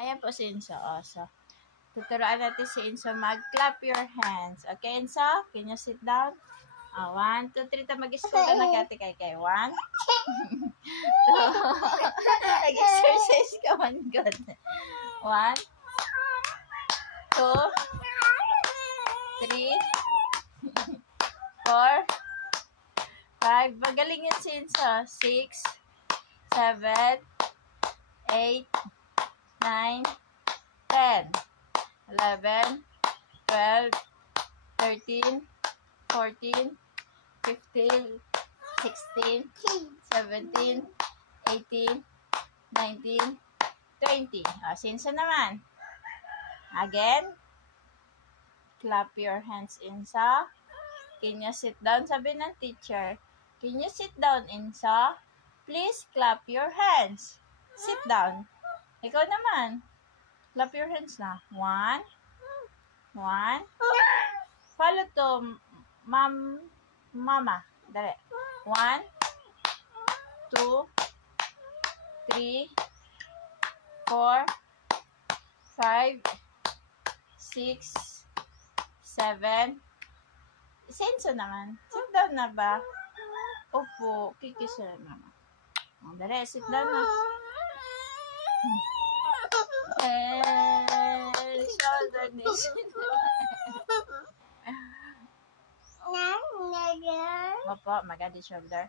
Ayan po si Inso. So, tuturuan natin si Inso mag-clap your hands. Okay, Inso? Can you sit down? 1, 2, 3. Mag-school ka na kay. 1, 2. Nag-exercise ka man, God. 1, 2, 3, 4, 5. Magaling yun si Inso. 6, 7, 8, 9, 10, 11, 12, 13, 14, 15, 16, 17, 18, 19, 20. Sinso naman. Again. Clap your hands, Insa. Can you sit down? Sabi ng teacher. Can you sit down, Insa? Please clap your hands. Sit down. Ikaw naman. Clap your hands na. 1. Follow to mama. Dali. 1, 2, 3, 4, 5, 6, 7. Senso naman. Sit down na ba? Opo. Kikisa naman. Dali. Sit down na. Shoulder knees. Opo, maganda shoulder.